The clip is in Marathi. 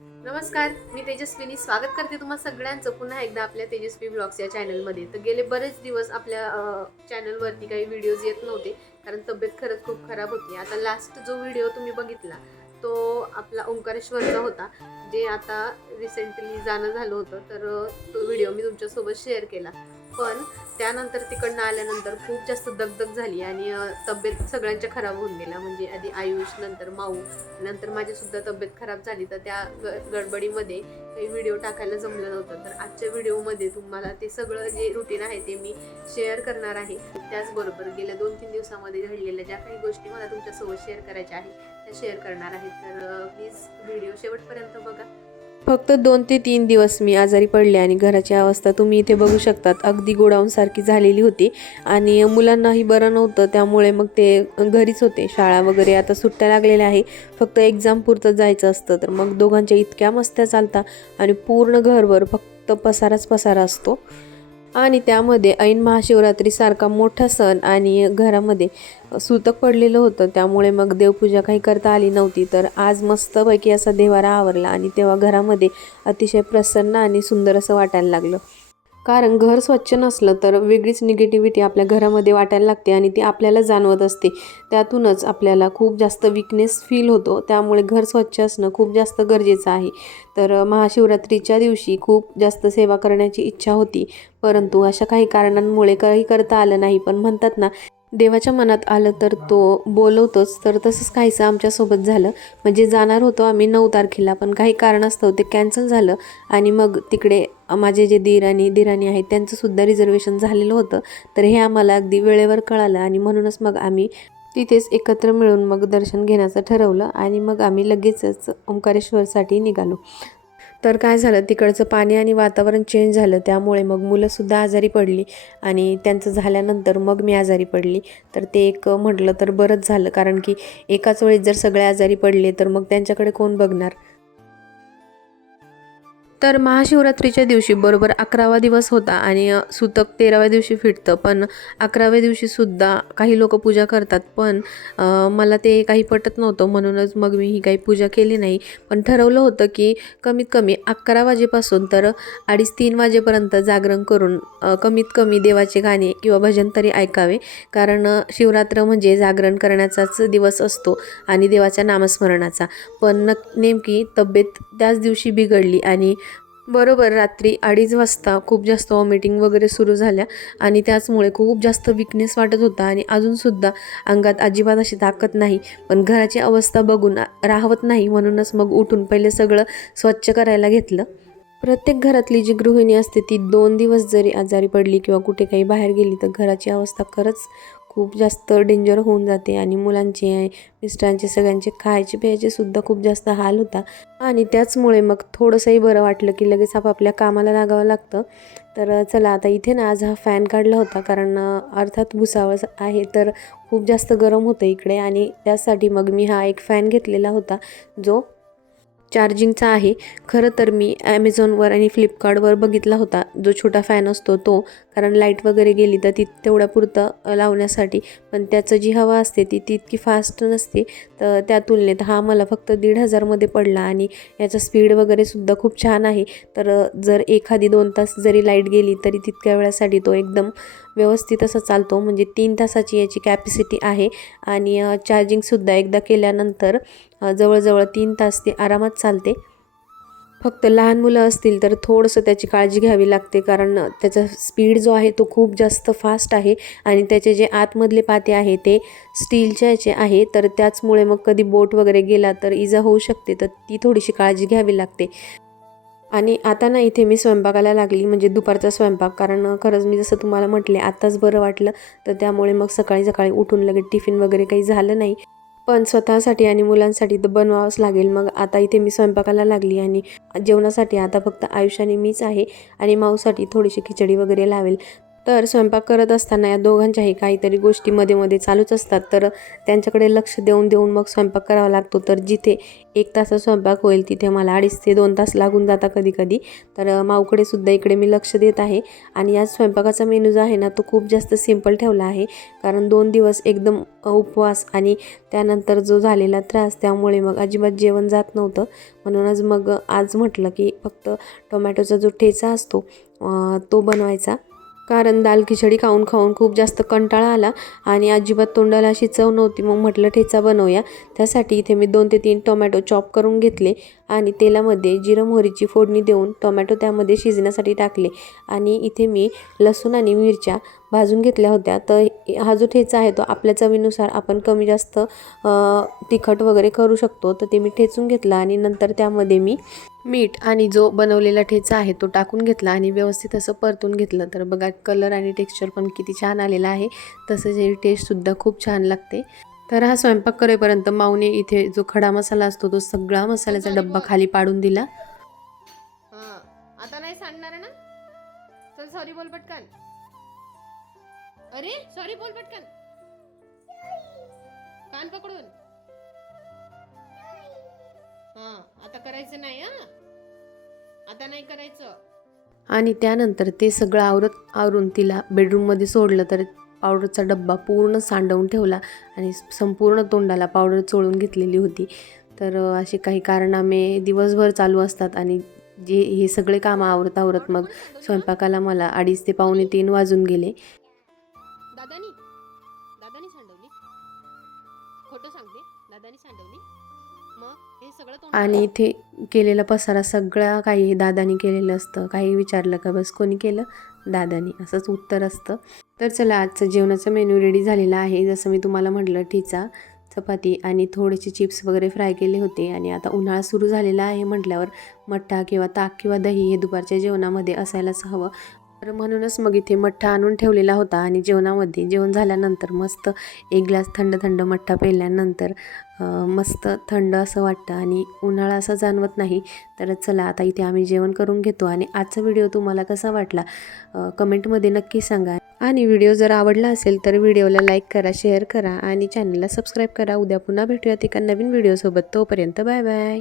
नमस्कार मी तेजस्विनी. स्वागत करते तुम्हा सगळ्यांचं पुन्हा एकदा आपल्या तेजस्वी ब्लॉग्स या चॅनलमध्ये. तर गेले बरेच दिवस आपल्या चॅनलवरती काही व्हिडिओज येत नव्हते कारण तब्येत खरंच खूप खराब होती. आता लास्ट जो व्हिडिओ तुम्ही बघितला तो आपला ओंकारेश्वरचा होता. जे आता रिसेंटली जाणं झालं होतं तर तो व्हिडिओ मी तुमच्यासोबत शेअर केला. पण त्यानंतर तिकडनं आल्यानंतर खूप जास्त दगदग झाली आणि तब्येत सगळ्यांच्या खराब होऊन गेल्या. म्हणजे आधी आयुष नंतर माऊ नंतर माझीसुद्धा तब्येत खराब झाली. तर त्या ग गडबडीमध्ये काही व्हिडिओ टाकायला जमलं नव्हतं. तर आजच्या व्हिडिओमध्ये तुम्हाला ते सगळं जे रुटीन आहे ते मी शेअर करणार आहे. त्याचबरोबर गेल्या दोन तीन दिवसामध्ये घडलेल्या ज्या काही गोष्टी मला तुमच्यासोबत शेअर करायच्या आहेत त्या शेअर करणार आहे. तर प्लीज व्हिडिओ शेवटपर्यंत बघा. फक्त दोन ते तीन दिवस मी आजारी पडले आणि घराची अवस्था तुम्ही इथे बघू शकतात. अगदी गोडाऊनसारखी झालेली होती आणि मुलांनाही बरं नव्हतं त्यामुळे मग ते घरीच होते. शाळा वगैरे आता सुट्ट्या लागलेल्या आहे. फक्त एक्झाम पुरतं जायचं असतं तर मग दोघांच्या इतक्या मस्त्या चालता आणि पूर्ण घरभर फक्त पसाराच पसारा असतो. आणि त्यामध्ये ऐन महाशिवरात्रीसारखा मोठा सण आणि घरामध्ये सुतक पडलेलं होतं. त्यामुळे मग देवपूजा काही करता आली नव्हती. तर आज मस्तपैकी असा देवारा आवरला आणि तेव्हा घरामध्ये अतिशय प्रसन्न आणि सुंदर असं वाटायला लागलं. कारण घर स्वच्छ नसलं तर वेगळीच निगेटिव्हिटी आपल्या घरामध्ये वाटायला लागते आणि ती आपल्याला जाणवत असते. त्यातूनच आपल्याला खूप जास्त विकनेस फील होतो. त्यामुळे घर स्वच्छ असणं खूप जास्त गरजेचं आहे. तर महाशिवरात्रीच्या दिवशी खूप जास्त सेवा करण्याची इच्छा होती. परंतु अशा काही कारणांमुळे काही करता आलं नाही. पण म्हणतात ना देवाच्या मनात आलं तर तो बोलवतोच. तर तसंच काहीसं आमच्यासोबत झालं. म्हणजे जाणार होतो आम्ही नऊ तारखेला पण काही कारणास्तव ते कॅन्सल झालं. आणि मग तिकडे माझे जे दीर आणि दिराणी आहेत त्यांचंसुद्धा रिझर्वेशन झालेलं होतं. तर हे आम्हाला अगदी वेळेवर कळालं आणि म्हणूनच मग आम्ही तिथेच एकत्र मिळून मग दर्शन घेण्याचं ठरवलं आणि मग आम्ही लगेचच ओंकारेश्वरसाठी निघालो. तर काय झालं तिकडचं पाणी आणि वातावरण चेंज झालं. त्यामुळे मग मुलंसुद्धा आजारी पडली आणि त्यांचं झाल्यानंतर मग मी आजारी पडली. तर ते एक म्हटलं तर बरंच झालं. कारण की एकाच वेळेस जर सगळे आजारी पडले तर मग त्यांच्याकडे कोण बघणार? तर महाशिवरात्रीच्या दिवशी बरोबर अकरावा दिवस होता आणि सुतक तेराव्या दिवशी फिटतं पण अकराव्या दिवशीसुद्धा काही लोक पूजा करतात. पण मला ते काही पटत नव्हतं. म्हणूनच मग मी ही काही पूजा केली नाही. पण ठरवलं होतं की कमीत कमी अकरा वाजेपासून तर अडीच तीन वाजेपर्यंत जागरण करून कमीत कमी देवाचे गाणे किंवा भजन तरी ऐकावे. कारण शिवरात्र म्हणजे जागरण करण्याचाच दिवस असतो आणि देवाच्या नामस्मरणाचा. पण नक नेमकी तब्येत त्याच दिवशी बिघडली आणि बरोबर रात्री अडीच वाजता खूप जास्त वॉमिटिंग वगैरे सुरू झाल्या आणि त्याचमुळे खूप जास्त विकनेस वाटत होता आणि अजूनसुद्धा अंगात अजिबात अशी ताकद नाही. पण घराची अवस्था बघून राहवत नाही म्हणूनच मग उठून पहिले सगळं स्वच्छ करायला घेतलं. प्रत्येक घरातली जी गृहिणी असते ती दोन दिवस जरी आजारी पडली किंवा कुठे काही बाहेर गेली तर घराची अवस्था खरंच खूप जास्त डेंजर होऊन जाते आणि मुलांचे मिस्टरांचे सगळ्यांचे खायचे प्यायचे सुद्धा खूप जास्त हाल होता. आणि त्याचमुळे मग थोडंसंही बरं वाटलं की लगेच आपापल्या कामाला लागावं लागतं. तर चला आता इथे ना आज हा फॅन काढला होता कारण अर्थात भुसावळ आहे तर खूप जास्त गरम होतं इकडे आणि त्यासाठी मग मी हा एक फॅन घेतलेला होता जो चार्जिंगचा आहे. खरं तर मी ॲमेझॉनवर आणि फ्लिपकार्टवर बघितला होता. जो छोटा फॅन असतो तो. कारण लाइट वगैरे गेली तर ती तेवढ्यापुरतं पुरतं लावण्यासाठी. पण त्याचं जी हवा असते ती तितकी फास्ट नसते. तर त्या तुलनेत हा मला फक्त दीड हजारमध्ये पडला आणि याचा स्पीड वगैरे सुद्धा खूप छान आहे. तर जर एखादी दोन तास जरी लाइट गेली तरी तितक्या वेळासाठी तो एकदम व्यवस्थित असा चालतो. म्हणजे तीन तासाची याची कॅपॅसिटी आहे आणि चार्जिंगसुद्धा एकदा केल्यानंतर जवळजवळ तीन तास ती आरामात चालते. फक्त लहान मुलं असतील तर थोडंसं त्याची काळजी घ्यावी लागते कारण त्याचा स्पीड जो आहे तो खूप जास्त फास्ट आहे आणि त्याचे जे आतमधले पाते आहे ते स्टीलच्या याचे आहे. तर त्याचमुळे मग कधी बोट वगैरे गेला तर इजा होऊ शकते तर ती थोडीशी काळजी घ्यावी लागते. आणि आता ना इथे मी स्वयंपाकाला लागली म्हणजे दुपारचा स्वयंपाक कारण खरंच मी जसं तुम्हाला म्हटले आत्ताच बरं वाटलं तर त्यामुळे मग सकाळी सकाळी उठून लगेच टिफिन वगैरे काही झालं नाही. पण स्वतःसाठी आणि मुलांसाठी तर बनवावंच लागेल. मग आता इथे मी स्वयंपाकाला लागली आणि जेवणासाठी आता फक्त आयुष्याने मीच आहे आणि माऊसाठी थोडीशी खिचडी वगैरे लावेल. तर स्वयंपाक करत असताना या दोघांच्याही काहीतरी गोष्टी मध्ये मध्ये चालूच असतात. तर त्यांच्याकडे लक्ष देऊन देऊन मग स्वयंपाक करावा लागतो. तर जिथे एक तासात स्वयंपाक होईल तिथे मला अडीच ते दोन तास लागून जातात कधी कधी. तर माऊकडे सुद्धा इकडे मी लक्ष देत आहे. आणि या स्वयंपाकाचा मेनू जो आहे ना तो खूप जास्त सिंपल ठेवला आहे. कारण दोन दिवस एकदम उपवास आणि त्यानंतर जो झालेला त्रास त्यामुळे मग अजिबात जेवण जात नव्हतं. म्हणूनच मग आज म्हटलं की फक्त टोमॅटोचा जो ठेचा असतो तो बनवायचा. कारण दाल खिचडी खाऊन खाऊन खूप जास्त कंटाळा आला आणि अजिबात तोंडाला अशी चव नव्हती. मग म्हटलं ठेचा बनवूया. त्यासाठी इथे मी दोन ते तीन टोमॅटो चॉप करून घेतले आणि तेलामध्ये जिरं मोहरीची फोडणी देऊन टोमॅटो त्यामध्ये शिजण्यासाठी टाकले. आणि इथे मी लसूण आणि मिरच्या भाजून घेतल्या होत्या. तर हा जो ठेचा आहे तो आपल्या चवीनुसार आपण कमी जास्त तिखट वगैरे करू शकतो. तर ते मी ठेचून घेतलं आणि नंतर त्यामध्ये मी मीठ आणि जो बनवलेला ठेचा आहे तो टाकून घेतला आणि व्यवस्थित असं परतून घेतलं. तर बघा कलर आणि टेक्स्चर पण किती छान आलेला आहे. तसंच हे टेस्टसुद्धा खूप छान लागते. तर हा स्वयंपाक करेपर्यंत माऊने इथे जो खडा मसाला असतो तो सगळा मसाल्याचा डब्बा खाली पाडून दिला. आता नाही सांगणार आहे ना? चल सॉरी बोल पटकन. अरे सॉरी बोल पटकन. कान पकडून. हा आता करायचं नाही हा. आता नाही करायचं. आणि त्यानंतर ते सगळं आवरत आवरून तिला बेडरूममध्ये सोडलं तर पावडरचा डब्बा पूर्ण सांडवून ठेवला आणि संपूर्ण तोंडाला पावडर चोळून घेतलेली होती. तर असे काही कारनामे दिवसभर चालू असतात आणि जे हे सगळे कामं आवरत आवरत मग स्वयंपाकाला मला अडीच ते पावणे तीन वाजून गेले. दादानी. दादानी सांडवली. खोटं सांगते दादानी सांडवली. मग हे सगळं आणि इथे केलेला पसारा सगळा काही दादानी केलेलं असतं. काही विचारलं का बस कोणी केलं? दादानी. असंच उत्तर असतं. तर चला आजचं जेवणाचा मेन्यू रेडी झालेला आहे. जसं मी तुम्हाला म्हटलं ठिचा चपाती आणि थोडेसे चिप्स वगैरे फ्राय केले होते. आणि आता उन्हाळा सुरू झालेला आहे म्हटल्यावर मठ्ठा किंवा ताक किंवा दही हे दुपारच्या जेवणामध्ये असायलाच हवं. तर म्हणूनच मग इथे मठ्ठा आणून ठेवलेला होता आणि जेवणामध्ये जेवण झाल्यानंतर मस्त एक ग्लास थंड थंड मठ्ठा पेल्यानंतर मस्त थंड असं वाटतं आणि उन्हाळा असं जाणवत नाही. तर चला आता इथे आम्ही जेवण करून घेतो आणि आजचा व्हिडिओ तुम्हाला कसा वाटला कमेंटमध्ये नक्की सांगा. आणि व्हिडिओ जर आवडला असेल तर व्हिडिओला लाईक करा शेअर करा आणि चॅनलला सबस्क्राईब करा. उद्या पुन्हा भेटूयात एका नवीन व्हिडिओसोबत. तोपर्यंत बाय बाय.